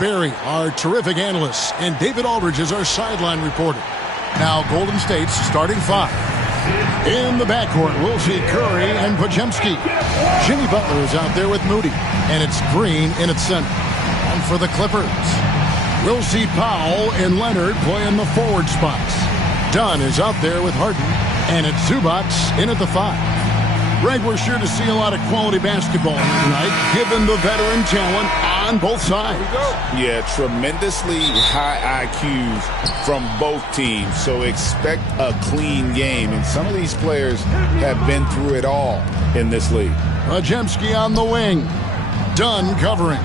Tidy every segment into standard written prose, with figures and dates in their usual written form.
Berry, our terrific analyst, and David Aldridge is our sideline reporter. Now, Golden State's starting five. In the backcourt, we'll see Curry and Podziemski. Jimmy Butler is out there with Moody, and it's Green in its center. And for the Clippers, we'll see Powell and Leonard play in the forward spots. Dunn is out there with Harden, and it's Zubac in at the five. Greg, we're sure to see a lot of quality basketball tonight, given the veteran talent on both sides. Yeah, tremendously high IQs from both teams, so expect a clean game. And some of these players have been through it all in this league. Podziemski on the wing. Dunn covering.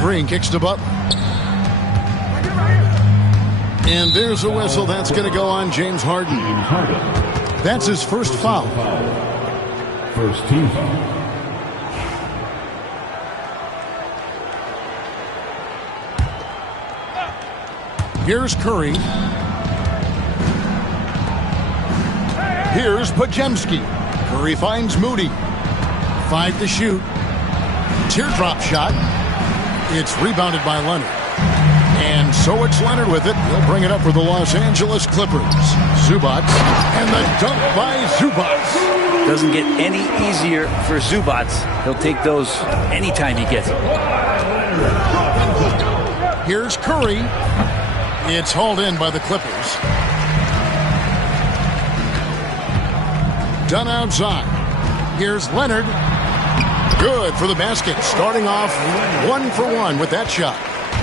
Green kicks to Butler. And there's a whistle. That's going to go on James Harden. That's his first foul. First team foul. Here's Curry. Here's Podziemski. Curry finds Moody. 5 to shoot. Teardrop shot. It's rebounded by Leonard. And so it's Leonard with it. He'll bring it up for the Los Angeles Clippers. Zubac. And the dunk by Zubac. Doesn't get any easier for Zubac. He'll take those anytime he gets them. Here's Curry. It's hauled in by the Clippers. Dunn outside. Here's Leonard. Good for the basket. Starting off 1 for 1 with that shot.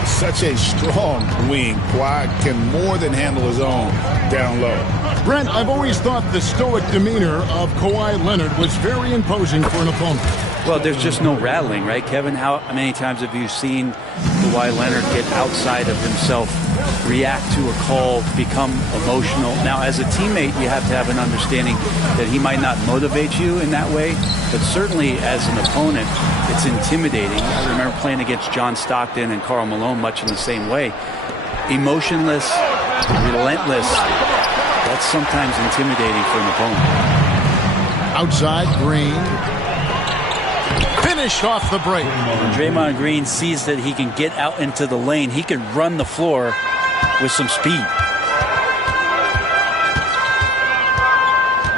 Such a strong wing. Kawhi can more than handle his own down low. Brent, I've always thought the stoic demeanor of Kawhi Leonard was very imposing for an opponent. Well, there's just no rattling, right, Kevin? How many times have you seen Kawhi Leonard get outside of himself, react to a call, become emotional? Now, as a teammate, you have to have an understanding that he might not motivate you in that way, but certainly as an opponent, it's intimidating. I remember playing against John Stockton and Karl Malone much in the same way. Emotionless, relentless. That's sometimes intimidating for an opponent. Outside, Green. Finished off the break. When Draymond Green sees that he can get out into the lane, he can run the floor with some speed.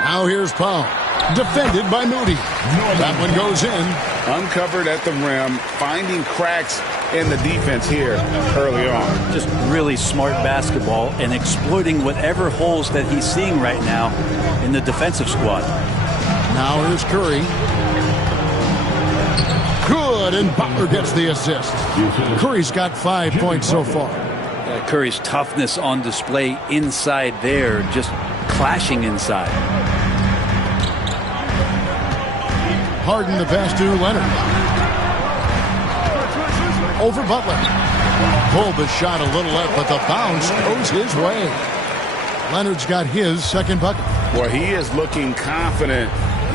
Now here's Powell. Defended by Moody. That one goes in. Uncovered at the rim, finding cracks in the defense here early on. Just really smart basketball and exploiting whatever holes that he's seeing right now in the defensive squad. Now here's Curry. Good, and Butler gets the assist. Curry's got 5 points so far. Curry's toughness on display inside there, just clashing inside. Harden the pass to Leonard. Over Butler. Pulled the shot a little left, but the bounce goes his way. Leonard's got his second bucket. Well, he is looking confident.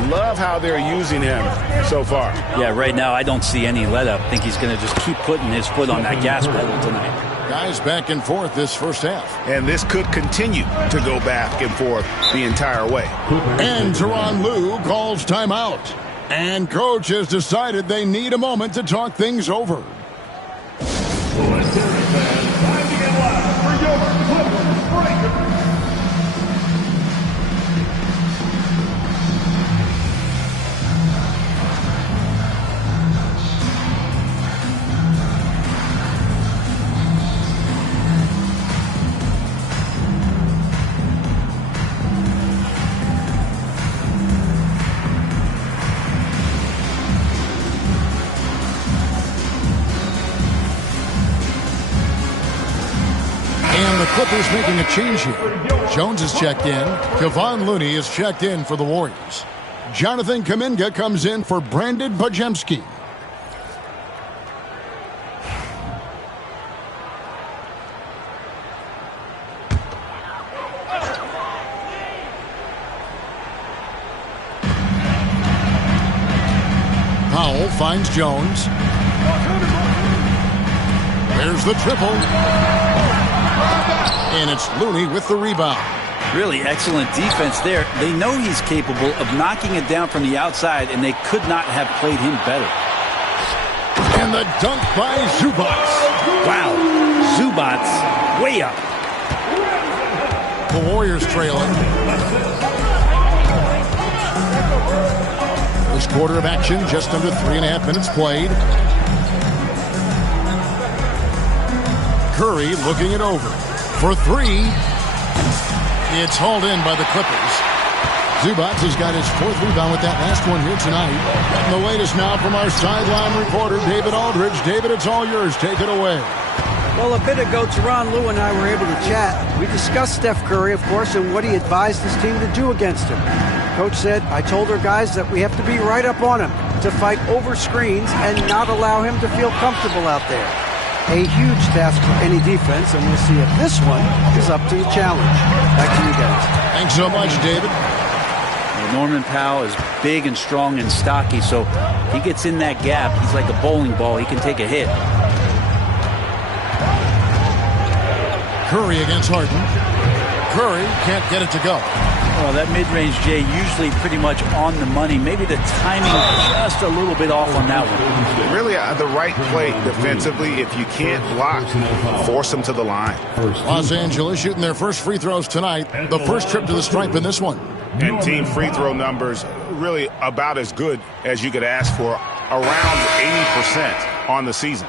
Love how they're using him so far. Yeah, right now I don't see any let up. I think he's going to just keep putting his foot on that gas pedal tonight. Guys back and forth this first half. And this could continue to go back and forth the entire way. And Tyronn Lue calls timeout. And coach has decided they need a moment to talk things over. Clippers making a change here. Jones is checked in. Kevon Looney is checked in for the Warriors. Jonathan Kuminga comes in for Brandon Podziemski. Powell finds Jones. There's the triple. And it's Looney with the rebound. Really excellent defense there. They know he's capable of knocking it down from the outside, and they could not have played him better. And the dunk by Zubac. Wow. Zubac way up. The Warriors trailing. This quarter of action, just under 3.5 minutes played. Curry looking it over for three. It's hauled in by the Clippers. Zubac has got his 4th rebound with that last one here tonight. And the latest now from our sideline reporter, David Aldridge. David, it's all yours. Take it away. Well, a bit ago, Teron Lou and I were able to chat. We discussed Steph Curry, of course, and what he advised his team to do against him. Coach said, I told our guys that we have to be right up on him, to fight over screens and not allow him to feel comfortable out there. A huge task for any defense, and we'll see if this one is up to the challenge. Back to you guys. Thanks so much, David. Well, Norman Powell is big and strong and stocky, so he gets in that gap. He's like a bowling ball. He can take a hit. Curry against Harden. Curry can't get it to go. Well, that mid-range, Jay, usually pretty much on the money. Maybe the timing just a little bit off on that one. Really, the right play defensively. If you can't block, force them to the line. Los Angeles shooting their first free throws tonight. The first trip to the stripe in this one. And team free throw numbers really about as good as you could ask for. Around 80% on the season.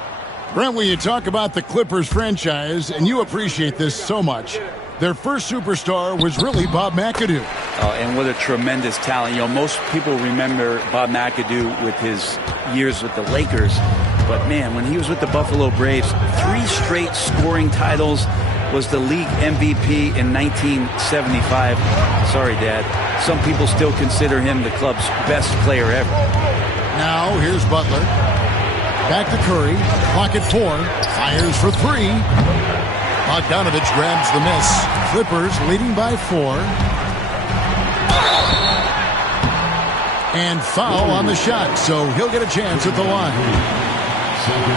Brent, when you talk about the Clippers franchise, and you appreciate this so much, their first superstar was really Bob McAdoo. And what a tremendous talent. You know, most people remember Bob McAdoo with his years with the Lakers. But, man, when he was with the Buffalo Braves, 3 straight scoring titles, was the league MVP in 1975. Sorry, Dad. Some people still consider him the club's best player ever. Now, here's Butler. Back to Curry. Clock at 4. Fires for 3. Bogdanovich grabs the miss. Clippers leading by 4. And foul on the shot, so he'll get a chance at the line.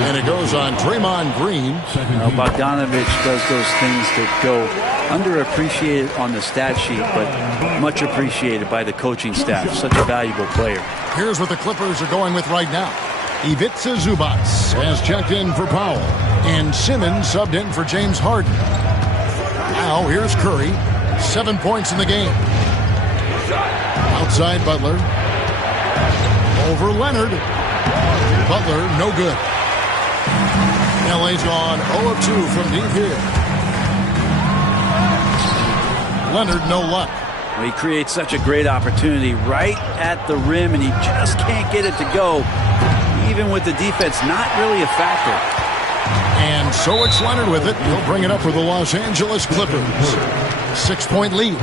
And it goes on Draymond Green. Now, Bogdanovich does those things that go underappreciated on the stat sheet, but much appreciated by the coaching staff. Such a valuable player. Here's what the Clippers are going with right now. Ivica Zubac has checked in for Powell. And Simmons subbed in for James Harden. Now here's Curry. 7 points in the game. Outside Butler. Over Leonard. Butler, no good. LA's gone 0 of 2 from deep here. Leonard, no luck. Well, he creates such a great opportunity right at the rim, and he just can't get it to go. Even with the defense, not really a factor. And so it's Leonard with it. He'll bring it up for the Los Angeles Clippers. 6-point lead.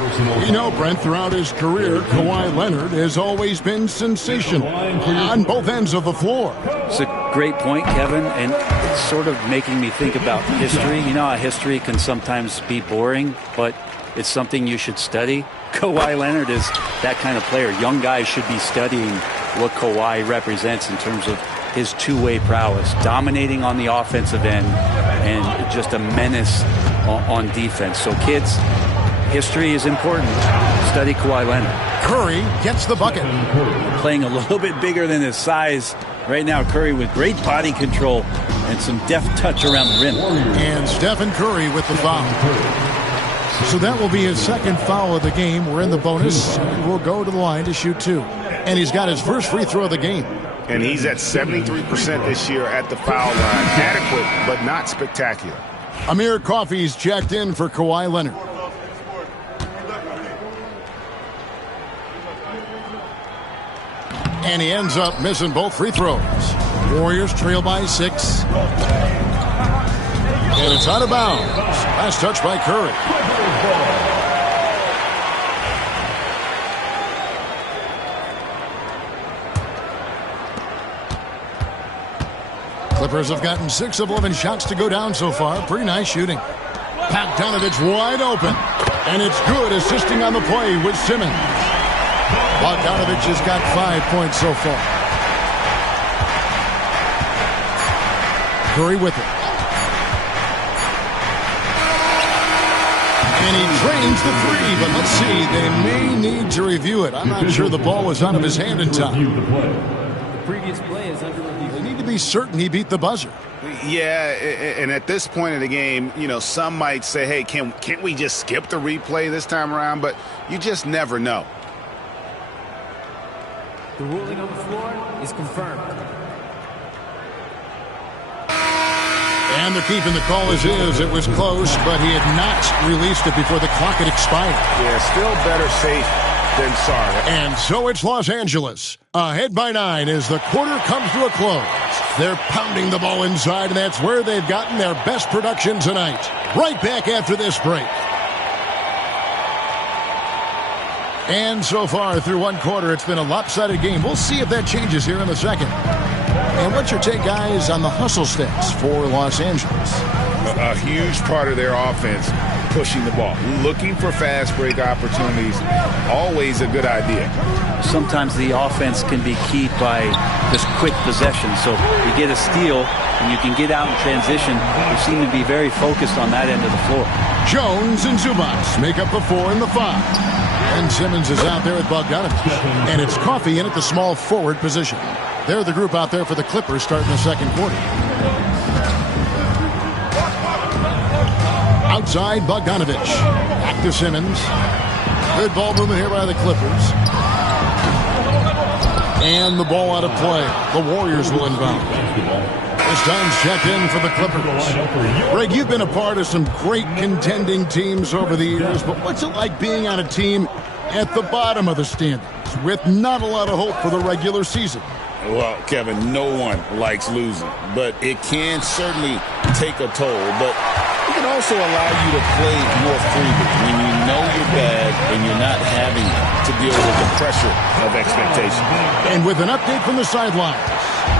You know, Brent, throughout his career, Kawhi Leonard has always been sensational on both ends of the floor. It's a great point, Kevin, and it's sort of making me think about history. You know how history can sometimes be boring, but it's something you should study. Kawhi Leonard is that kind of player. Young guys should be studying what Kawhi represents in terms of his two-way prowess, dominating on the offensive end, and just a menace on defense. So, kids, history is important. Study Kawhi Leonard. Curry gets the bucket. Playing a little bit bigger than his size right now. Curry with great body control and some deft touch around the rim. And Stephen Curry with the foul. So that will be his second foul of the game. We're in the bonus. We'll go to the line to shoot 2. And he's got his first free throw of the game. And he's at 73% this year at the foul line. Adequate, but not spectacular. Amir Coffey's checked in for Kawhi Leonard. And he ends up missing both free throws. Warriors trail by 6. And it's out of bounds. Last touch by Curry. Clippers have gotten 6 of 11 shots to go down so far. Pretty nice shooting. Bogdanovich wide open. And it's good, assisting on the play with Simmons. Bogdanovich has got 5 points so far. Curry with it. And he drains the 3, but let's see, they may need to review it. I'm not sure the ball was out of his hand in time. previous play is under review. They need to be certain he beat the buzzer. Yeah, and at this point in the game, you know, some might say, hey, can't we just skip the replay this time around? But you just never know. The ruling on the floor is confirmed. And they're keeping the call as is. It was close, but he had not released it before the clock had expired. Yeah, still better safe than sorry. And so it's Los Angeles, ahead by 9 as the quarter comes to a close. They're pounding the ball inside, and that's where they've gotten their best production tonight. Right back after this break. And so far, through one quarter, it's been a lopsided game. We'll see if that changes here in the second. And what's your take, guys, on the hustle stats for Los Angeles? A huge part of their offense, pushing the ball, looking for fast break opportunities, always a good idea. Sometimes the offense can be keyed by just quick possession. So you get a steal and you can get out in transition. You seem to be very focused on that end of the floor. Jones and Zubats make up the 4 and the 5. And Simmons is out there at Bogdanovich. And it's Coffey in at the small forward position. They're the group out there for the Clippers starting the second quarter. Outside, Bogdanovich. Back to Simmons. Good ball movement here by the Clippers. And the ball out of play. The Warriors will inbound. This time's checked in for the Clippers. Greg, you've been a part of some great contending teams over the years, but what's it like being on a team at the bottom of the standings with not a lot of hope for the regular season? Well, Kevin, no one likes losing, but it can certainly take a toll. But it can also allow you to play more freely when you know you're bad and you're not having to deal with the pressure of expectation. And with an update from the sidelines,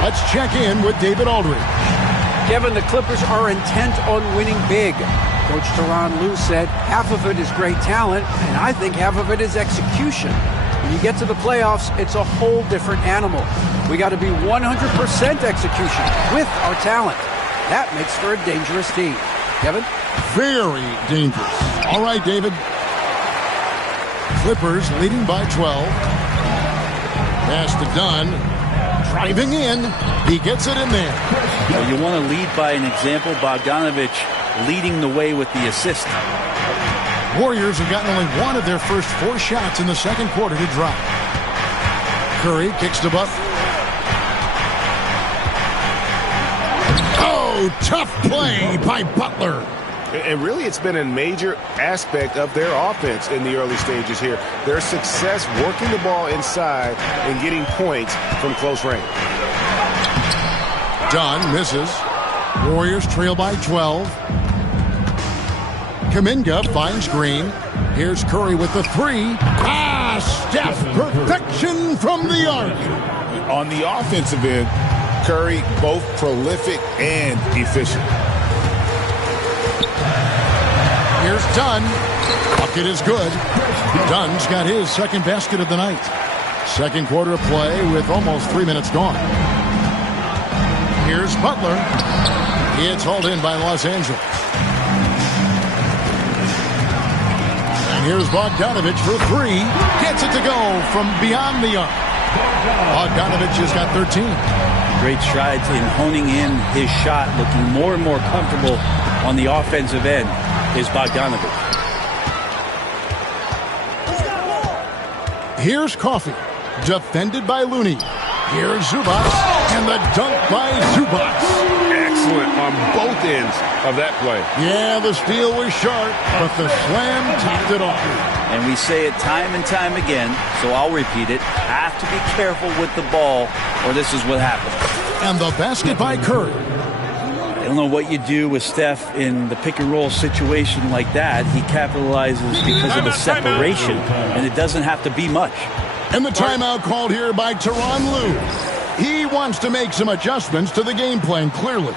let's check in with David Aldridge. Kevin, the Clippers are intent on winning big. Coach Tyronn Lue said half of it is great talent, and I think half of it is execution. When you get to the playoffs, it's a whole different animal. We got to be 100% execution with our talent. That makes for a dangerous team. Kevin? Very dangerous. All right, David. Clippers leading by 12. Pass to Dunn. Driving in. He gets it in there. Well, you want to lead by an example. Bogdanovich leading the way with the assist. Warriors have gotten only one of their first 4 shots in the second quarter to drop. Curry kicks to Butler. Oh, tough play by Butler. And really, it's been a major aspect of their offense in the early stages here. Their success working the ball inside and getting points from close range. Dunn misses. Warriors trail by 12. Kuminga finds Green. Here's Curry with the 3. Steph, perfection from the arc. On the offensive end, Curry both prolific and efficient. Here's Dunn. Bucket is good. Dunn's got his second basket of the night. Second quarter of play with almost 3 minutes gone. Here's Butler. It's hauled in by Los Angeles. And here's Bogdanovich for 3. Gets it to go from beyond the arc. Bogdanovich has got 13. Great strides in honing in his shot, looking more and more comfortable on the offensive end is Bogdanovich. Here's Coffey, defended by Looney. Here's Zubats, and the dunk by Zubats. Excellent on both ends of that play. Yeah, the steal was sharp, but the slam topped it off. And we say it time and time again, so I'll repeat it. Have to be careful with the ball, or this is what happens. And the basket by Curry. I don't know what you do with Steph in the pick and roll situation like that. He capitalizes because of the separation, and it doesn't have to be much. And the timeout called here by Tyronn Lue. He wants to make some adjustments to the game plan, clearly.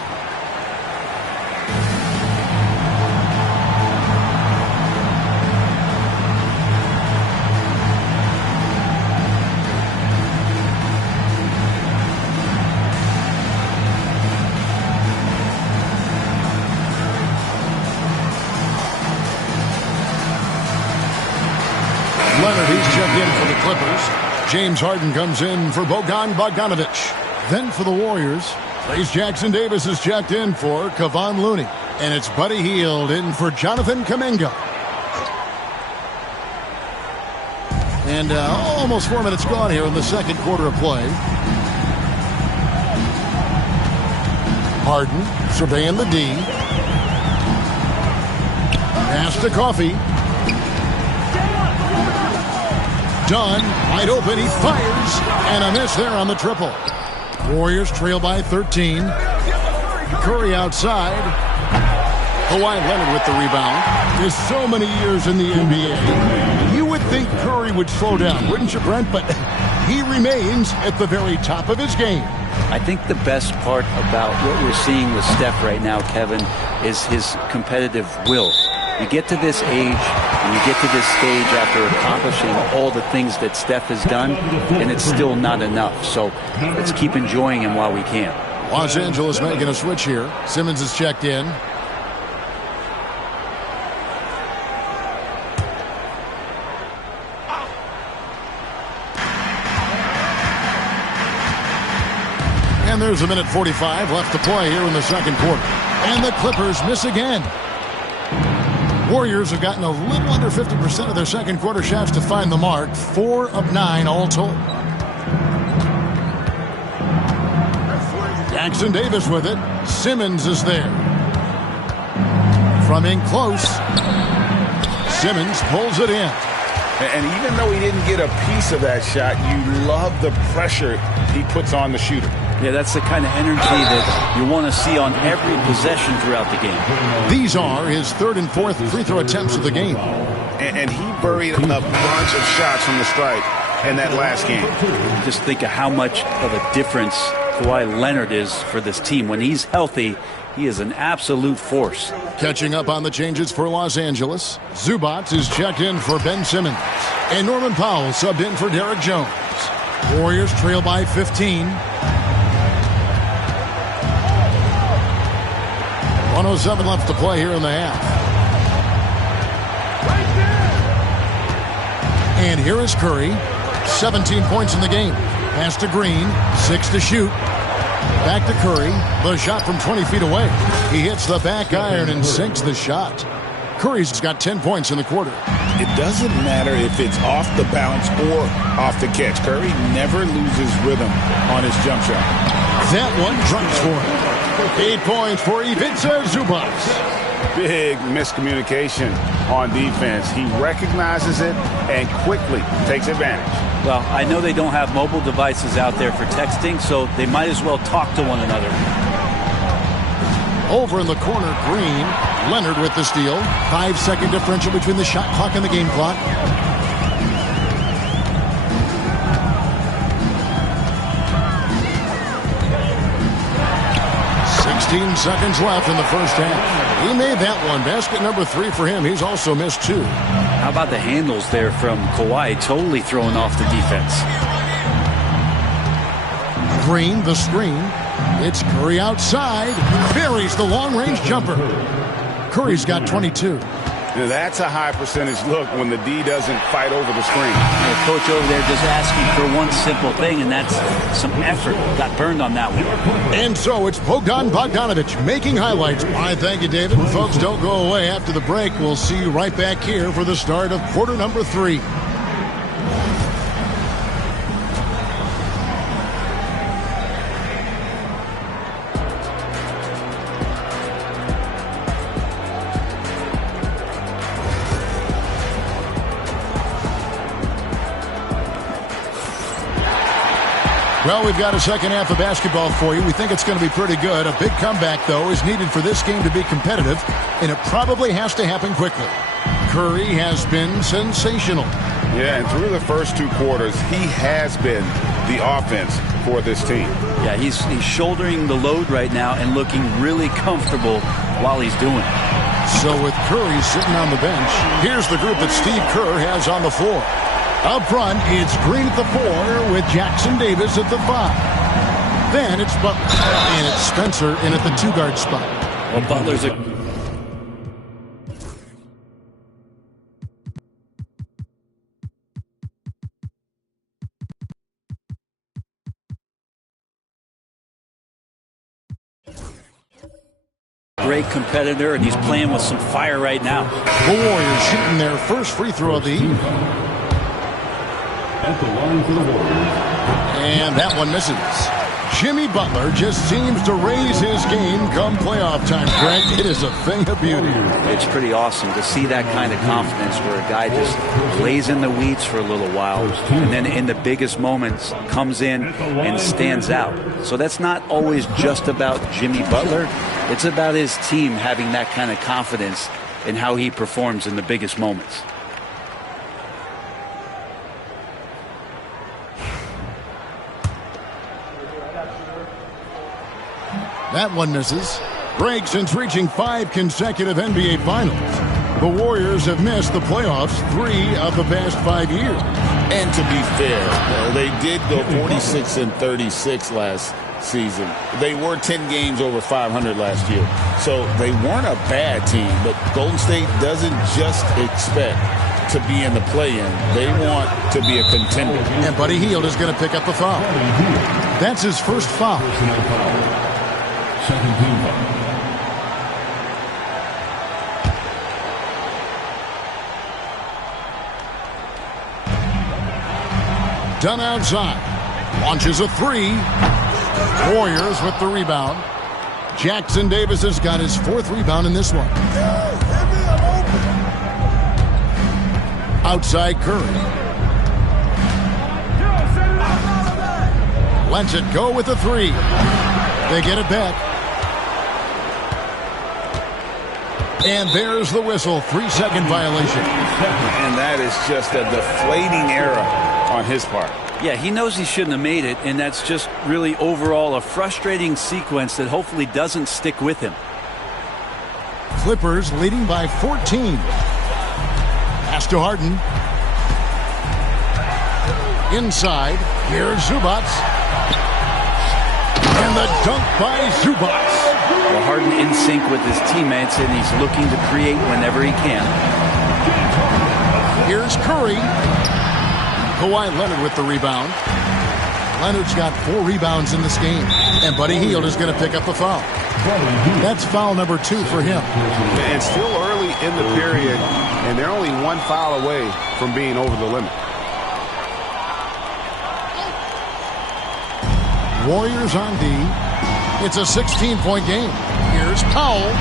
Leonard, he's checked in for the Clippers. James Harden comes in for Bojan Bogdanovic. Then for the Warriors, Trace Jackson Davis is checked in for Kevon Looney. And it's Buddy Hield in for Jonathan Kuminga. And almost 4 minutes gone here in the second quarter of play. Harden surveying the D. Pass to Coffee. Dunn, wide open, he fires, and a miss there on the triple. Warriors trail by 13. Curry outside. Kawhi Leonard with the rebound. There's so many years in the NBA. You would think Curry would slow down, wouldn't you, Brent? But he remains at the very top of his game. I think the best part about what we're seeing with Steph right now, Kevin, is his competitive will. You get to this age, and you get to this stage after accomplishing all the things that Steph has done, and it's still not enough. So let's keep enjoying him while we can. Los Angeles making a switch here. Simmons is checked in. And there's 1:45 left to play here in the second quarter. And the Clippers miss again. Warriors have gotten a little under 50% of their second quarter shots to find the mark. 4 of 9 all told. Jackson Davis with it. Simmons is there. From in close. Simmons pulls it in. And even though he didn't get a piece of that shot, you love the pressure he puts on the shooter. Yeah, that's the kind of energy that you want to see on every possession throughout the game. These are his third and fourth free throw attempts of the game. And he buried a bunch of shots from the stripe in that last game. Just think of how much of a difference Kawhi Leonard is for this team. When he's healthy, he is an absolute force. Catching up on the changes for Los Angeles, Zubac is checked in for Ben Simmons. And Norman Powell subbed in for Derek Jones. Warriors trail by 15. 1:07 left to play here in the half. And here is Curry. 17 points in the game. Pass to Green. 6 to shoot. Back to Curry. The shot from 20 feet away. He hits the back iron and sinks the shot. Curry's got 10 points in the quarter. It doesn't matter if it's off the bounce or off the catch. Curry never loses rhythm on his jump shot. That one drops for him. 8 points for Ivica Zubac. Big miscommunication on defense. He recognizes it and quickly takes advantage. Well, I know they don't have mobile devices out there for texting, so they might as well talk to one another. Over in the corner, Green. Leonard with the steal. 5-second differential between the shot clock and the game clock. 16 seconds left in the first half. He made that one. Basket number 3 for him. He's also missed 2. How about the handles there from Kawhi, totally throwing off the defense. Green, the screen. It's Curry outside. Buries the long-range jumper. Curry's got 22. That's a high percentage look when the D doesn't fight over the screen. The coach over there just asking for one simple thing, and that's some effort. Got burned on that one. And so it's Bojan Bogdanovic making highlights. I thank you, David. Folks, don't go away. After the break, we'll see you right back here for the start of quarter number 3. Well, we've got a second half of basketball for you. We think it's going to be pretty good. A big comeback, though, is needed for this game to be competitive, and it probably has to happen quickly. Curry has been sensational. Yeah, and through the first 2 quarters, he has been the offense for this team. Yeah, he's shouldering the load right now and looking really comfortable while he's doing it. So with Curry sitting on the bench, here's the group that Steve Kerr has on the floor. Up front, it's Green at the 4 with Jackson Davis at the 5. Then it's Butler, and it's Spencer in at the 2-guard spot. Well, Butler's a great competitor, and he's playing with some fire right now. The Warriors shooting their first free throw of the evening. At the line for the Warriors. And that one misses. Jimmy Butler just seems to raise his game come playoff time, Greg. It is a thing of beauty. It's pretty awesome to see that kind of confidence where a guy just lays in the weeds for a little while and then in the biggest moments comes in and stands out. So that's not always just about Jimmy Butler. It's about his team having that kind of confidence in how he performs in the biggest moments. That one misses. Greg, since reaching 5 consecutive NBA Finals, the Warriors have missed the playoffs 3 of the past 5 years. And to be fair, they did go 46-36 last season. They were 10 games over 500 last year. So they weren't a bad team, but Golden State doesn't just expect to be in the play-in. They want to be a contender. And Buddy Hield is going to pick up the foul. That's his first foul. Second team foul. Done outside. Launches a 3. Warriors with the rebound. Jackson Davis has got his 4th rebound in this one. Outside Curry. Lets it go with a 3. They get it back. And there's the whistle. 3-second violation. And that is just a deflating error on his part. Yeah, he knows he shouldn't have made it, and that's just really overall a frustrating sequence that hopefully doesn't stick with him. Clippers leading by 14. Pass to Harden. Inside. Here's Zubac. And the dunk by Zubac. Well, Harden in sync with his teammates, and he's looking to create whenever he can. Here's Curry. Kawhi Leonard with the rebound. Leonard's got 4 rebounds in this game. And Buddy Hield is going to pick up the foul. That's foul number 2 for him. And still early in the period, and they're only 1 foul away from being over the limit. Warriors on D. It's a 16-point game. Here's Powell.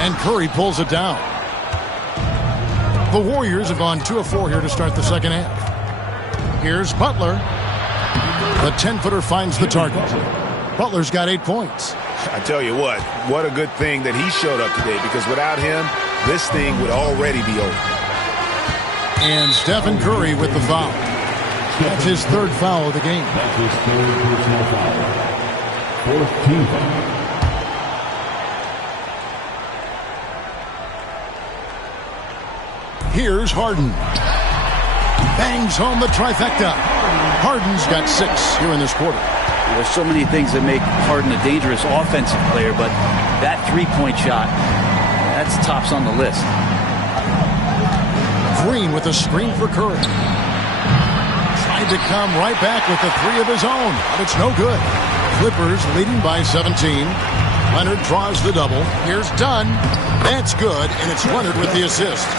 And Curry pulls it down. The Warriors have gone 2 of 4 here to start the second half. Here's Butler. The 10-footer finds the target. Butler's got 8 points. I tell you what a good thing that he showed up today, because without him, this thing would already be over. And Stephen Curry with the foul. That's his 3rd foul of the game. That's his 3rd personal foul. 4th team foul. Here's Harden. Bangs home the trifecta. Harden's got 6 here in this quarter. There's so many things that make Harden a dangerous offensive player, but that 3-point shot, that's tops on the list. Green with a screen for Curry. Tried to come right back with the 3 of his own, but it's no good. Clippers leading by 17. Leonard draws the double. Here's Dunn. That's good, and it's Leonard with the assist.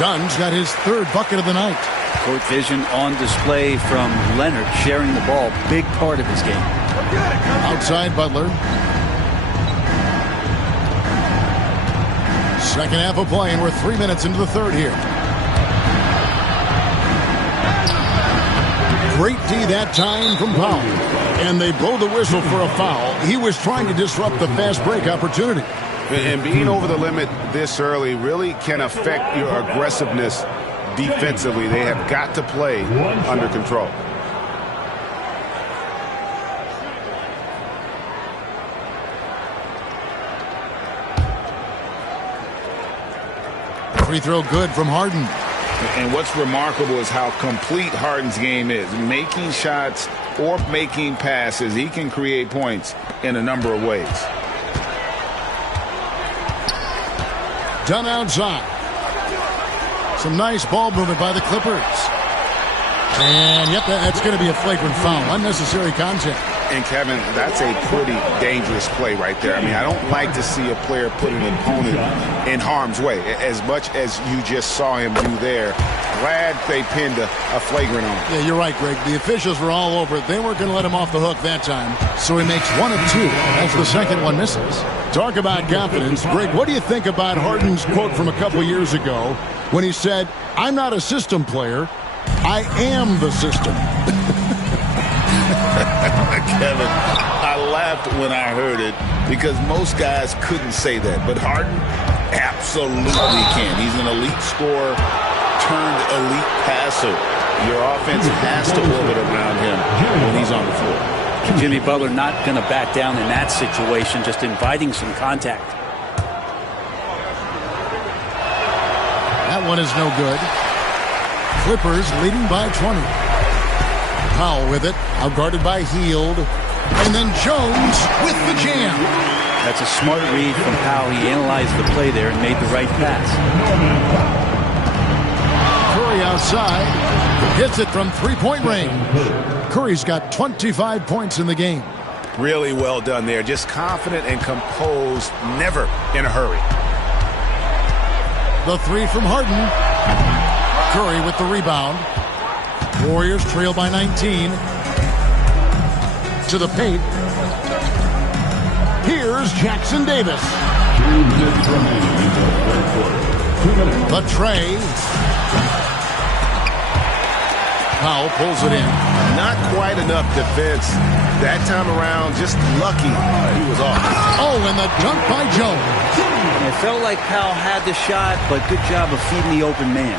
Dunn's got his 3rd bucket of the night. Court vision on display from Leonard, sharing the ball, big part of his game. Outside Butler. Second half of play, and we're 3 minutes into the 3rd here. Great D that time from Powell. And they blow the whistle for a foul. He was trying to disrupt the fast break opportunity. And being over the limit this early really can affect your aggressiveness defensively. They have got to play under control. Free throw good from Harden. And what's remarkable is how complete Harden's game is. Making shots or making passes, he can create points in a number of ways. Done outside. Some nice ball movement by the Clippers. And, yep, that's going to be a flagrant foul. Unnecessary contact. And, Kevin, that's a pretty dangerous play right there. I mean, I don't like to see a player put an opponent in harm's way, as much as you just saw him do there. Glad they pinned a flagrant on him. Yeah, you're right, Greg. The officials were all over it. They weren't going to let him off the hook that time. So he makes 1 of 2 as the second one misses. Talk about confidence. Greg, what do you think about Harden's quote from a couple years ago when he said, "I'm not a system player. I am the system"? Kevin, I laughed when I heard it because most guys couldn't say that. But Harden absolutely can. He's an elite scorer turned elite passer. Your offense has to orbit around him when he's on the floor. Jimmy Butler not going to back down in that situation, just inviting some contact. That one is no good. Clippers leading by 20. Powell with it, outguarded by Hield. And then Jones with the jam. That's a smart read from Powell. He analyzed the play there and made the right pass. Curry outside. Hits it from three-point range. Curry's got 25 points in the game. Really well done there. Just confident and composed, never in a hurry. The three from Harden. Curry with the rebound. Warriors trail by 19. To the paint. Here's Jackson Davis. The tray. Powell pulls it in. Not quite enough defense that time around. Just lucky he was off. Oh, and the dunk by Jones. It felt like Powell had the shot, but good job of feeding the open man.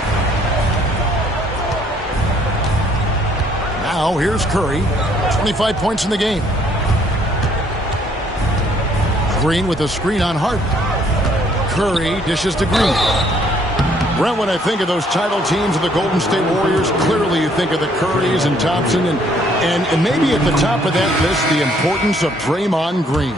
Now here's Curry. 25 points in the game. Green with a screen on Harden. Curry dishes to Green. Brent, when I think of those title teams of the Golden State Warriors, clearly you think of the Currys and Thompson and maybe at the top of that list, the importance of Draymond Green.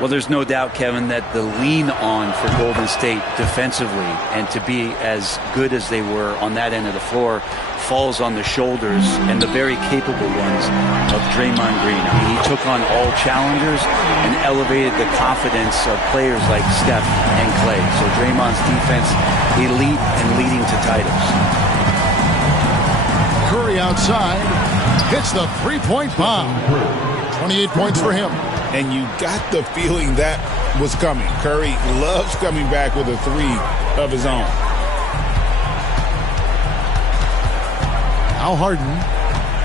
Well, there's no doubt, Kevin, that the lean on for Golden State defensively and to be as good as they were on that end of the floor falls on the shoulders and the very capable ones of Draymond Green. I mean, he took on all challengers and elevated the confidence of players like Steph and Clay. So Draymond's defense, elite and leading to titles. Curry outside, hits the three-point bomb. 28 points for him. And you got the feeling that was coming. Curry loves coming back with a three of his own. Now Harden,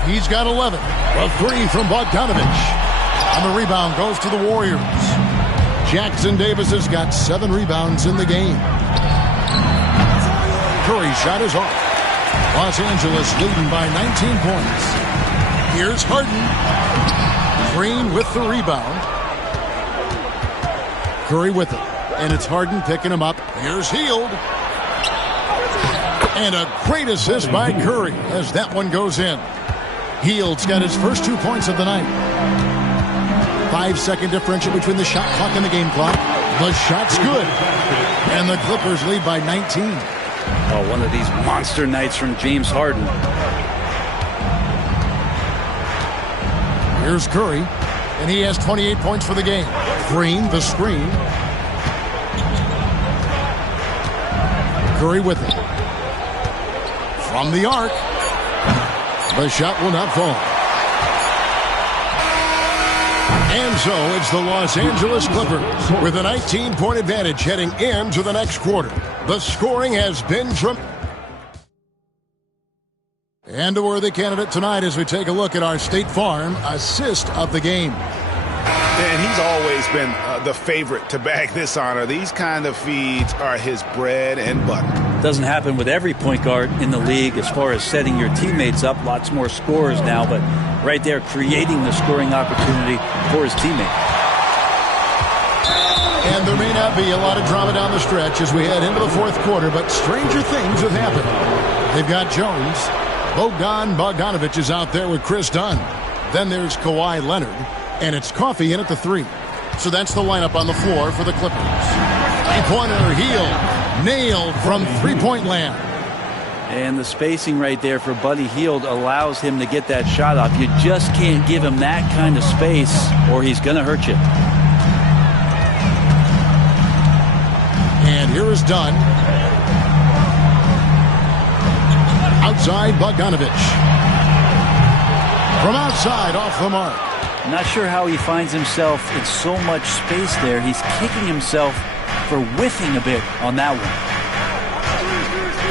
he's got 11. A three from Bogdanovich. And the rebound goes to the Warriors. Jackson Davis has got 7 rebounds in the game. Curry's shot is off. Los Angeles leading by 19 points. Here's Harden. Green with the rebound. Curry with it. And it's Harden picking him up. Here's Hield. And a great assist by Curry as that one goes in. Hield's got his first 2 points of the night. 5-second differential between the shot clock and the game clock. The shot's good. And the Clippers lead by 19. Oh, one of these monster nights from James Harden. Here's Curry, and he has 28 points for the game. Green, the screen. Curry with it. From the arc. The shot will not fall. And so it's the Los Angeles Clippers with a 19-point advantage heading into the next quarter. The scoring has been tremendous. And a worthy candidate tonight as we take a look at our State Farm assist of the game. And he's always been the favorite to bag this honor. These kind of feeds are his bread and butter. Doesn't happen with every point guard in the league as far as setting your teammates up. Lots more scorers now, but right there creating the scoring opportunity for his teammate. And there may not be a lot of drama down the stretch as we head into the fourth quarter, but stranger things have happened. They've got Jones. Bogdanovich is out there with Chris Dunn. Then there's Kawhi Leonard, and it's Coffey in at the 3. So that's the lineup on the floor for the Clippers. Three-pointer, Hield, nailed from three-point land. And the spacing right there for Buddy Hield allows him to get that shot off. You just can't give him that kind of space or he's going to hurt you. And here is Dunn. Outside, Bogdanovich. From outside, off the mark. Not sure how he finds himself in so much space there. He's kicking himself for whiffing a bit on that one.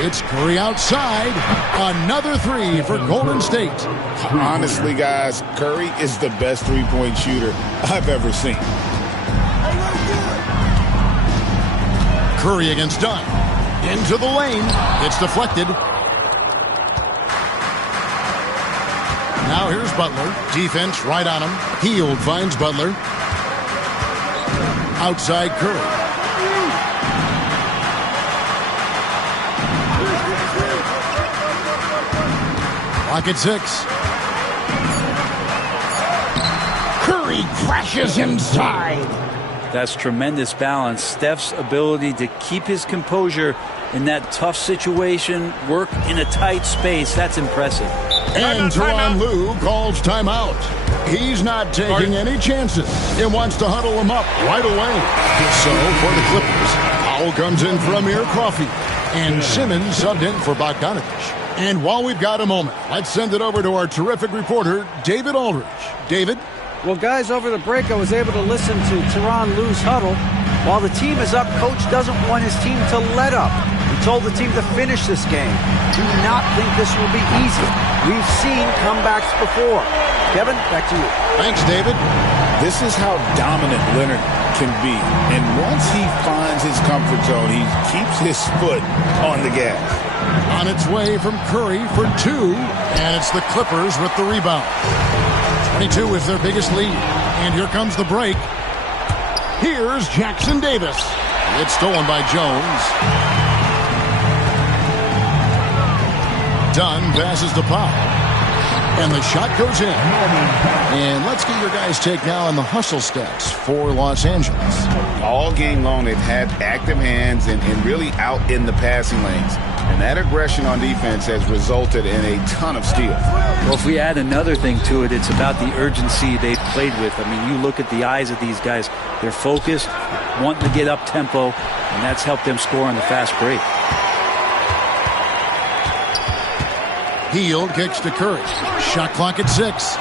It's Curry outside. Another three for Golden State. Honestly, guys, Curry is the best three-point shooter I've ever seen. Curry against Dunn. Into the lane. It's deflected. Now here's Butler. Defense right on him. Hield finds Butler. Outside Curry. Clock at 6. Curry crashes inside. That's tremendous balance. Steph's ability to keep his composure in that tough situation, work in a tight space, that's impressive. And Tyronn Lue calls timeout. He's not taking any chances and wants to huddle him up right away. So for the Clippers, Powell comes in for Amir Coffey. And Simmons subbed in for Bogdanovich. And while we've got a moment, let's send it over to our terrific reporter, David Aldridge. David? Well, guys, over the break, I was able to listen to Tyronn Lue's huddle. While the team is up, Coach doesn't want his team to let up. He told the team to finish this game. Do not think this will be easy. We've seen comebacks before. Kevin, back to you. Thanks, David. This is how dominant Leonard can be. And once he finds his comfort zone, he keeps his foot on the gas. On its way from Curry for 2, and it's the Clippers with the rebound. 22 is their biggest lead, and here comes the break. Here's Jackson Davis. It's stolen by Jones. Dunn passes to Powell. And the shot goes in. And let's get your guys' take now on the hustle stats for Los Angeles. All game long, they've had active hands and really out in the passing lanes. And that aggression on defense has resulted in a ton of steals. Well, if we add another thing to it, it's about the urgency they've played with. I mean, you look at the eyes of these guys. They're focused, wanting to get up tempo, and that's helped them score on the fast break. Hield kicks to Curry. Shot clock at 6.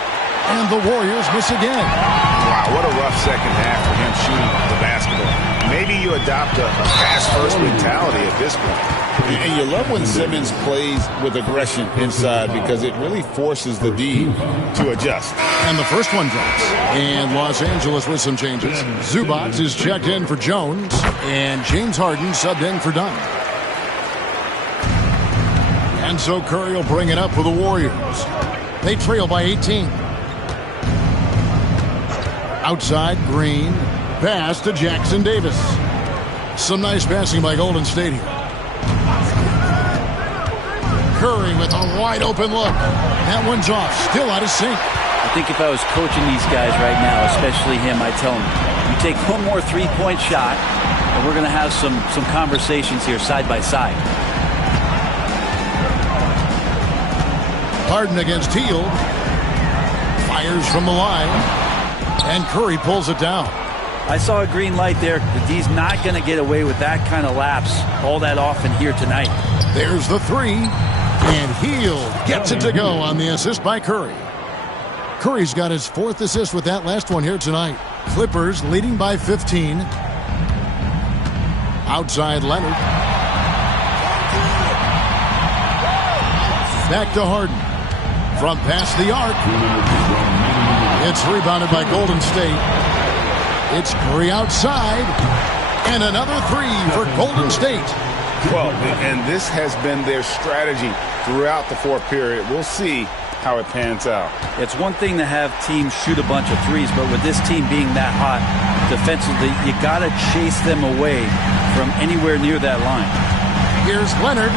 And the Warriors miss again. Wow, what a rough second half for him shooting the basketball. Maybe you adopt a pass-first mentality at this point. And you love when Simmons plays with aggression inside because it really forces the D to adjust. And the first one drops. And Los Angeles with some changes. Zubac is checked in for Jones. And James Harden subbed in for Dunn. And so Curry will bring it up for the Warriors. They trail by 18. Outside, Green. Pass to Jackson Davis. Some nice passing by Golden State here. Curry with a wide open look. That one's off. Still out of sync. I think if I was coaching these guys right now, especially him, I'd tell him, you take one more three-point shot, and we're going to have some conversations here side by side. Harden against Hield. Fires from the line. And Curry pulls it down. I saw a green light there. The D's not going to get away with that kind of lapse all that often here tonight. There's the 3. And Hield gets it to go on the assist by Curry. Curry's got his 4th assist with that last one here tonight. Clippers leading by 15. Outside Leonard. Back to Harden. From past the arc. It's rebounded by Golden State. It's Curry outside. And another 3 for Golden State. Well, and this has been their strategy throughout the fourth period. We'll see how it pans out. It's one thing to have teams shoot a bunch of threes, but with this team being that hot defensively, you got to chase them away from anywhere near that line. Here's Leonard.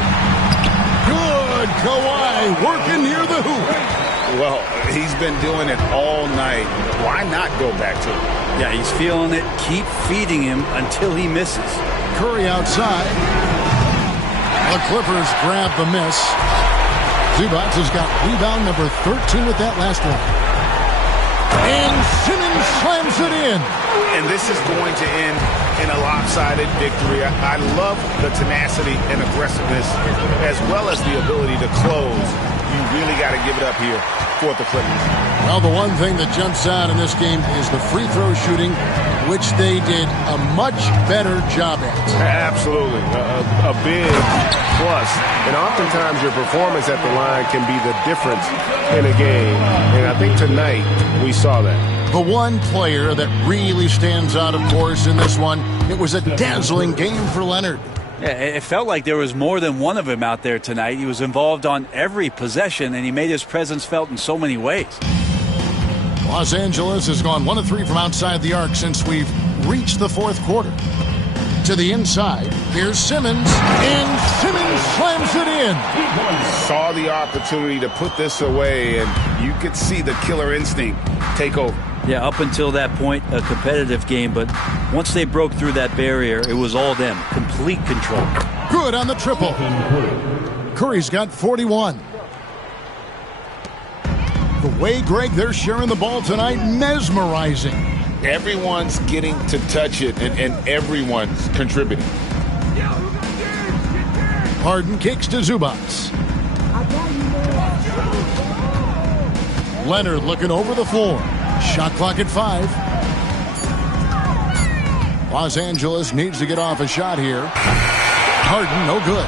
Good. Kawhi working near the hoop. Well, he's been doing it all night. Why not go back to it? Yeah, he's feeling it. Keep feeding him until he misses. Curry outside. The Clippers grab the miss. Zubac has got rebound number 13 with that last one. And Simmons slams it in. And this is going to end in a lopsided victory. I love the tenacity and aggressiveness as well as the ability to close. You really got to give it up here for the Clippers. Well, the one thing that jumps out in this game is the free throw shooting, which they did a much better job at. Absolutely. A big plus. And oftentimes your performance at the line can be the difference in a game. And I think tonight we saw that. The one player that really stands out, of course, in this one, it was a dazzling game for Leonard. Yeah, it felt like there was more than one of him out there tonight. He was involved on every possession, and he made his presence felt in so many ways. Los Angeles has gone 1 of 3 from outside the arc since we've reached the fourth quarter. To the inside, here's Simmons, and Simmons slams it in. Saw the opportunity to put this away, and you could see the killer instinct take over. Yeah, up until that point, a competitive game, but once they broke through that barrier, it was all them. Complete control. Good on the triple. Curry's got 41. The way, Greg, they're sharing the ball tonight, mesmerizing. Everyone's getting to touch it, and everyone's contributing. Harden kicks to Zubac. Leonard looking over the floor. Shot clock at 5. Los Angeles needs to get off a shot here. Harden, no good.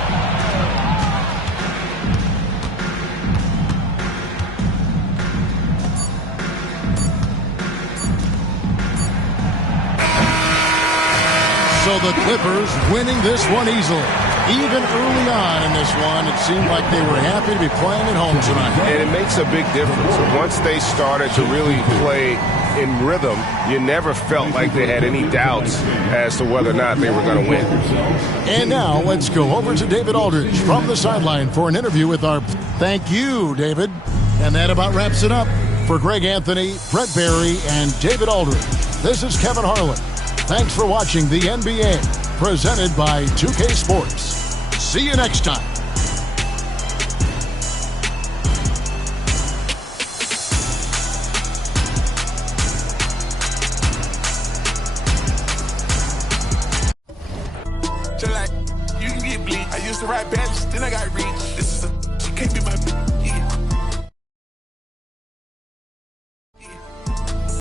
So the Clippers winning this one easily. Even early on in this one, it seemed like they were happy to be playing at home tonight. And it makes a big difference. Once they started to really play in rhythm, you never felt like they had any doubts as to whether or not they were going to win. And now let's go over to David Aldridge from the sideline for an interview with our... Thank you, David. And that about wraps it up. For Greg Anthony, Brett Barry, and David Aldridge, this is Kevin Harlan. Thanks for watching the NBA, presented by 2K Sports. See you next time. You can get bleed. I used to ride badges, then I got reach. This is a... She can't be my... Yeah.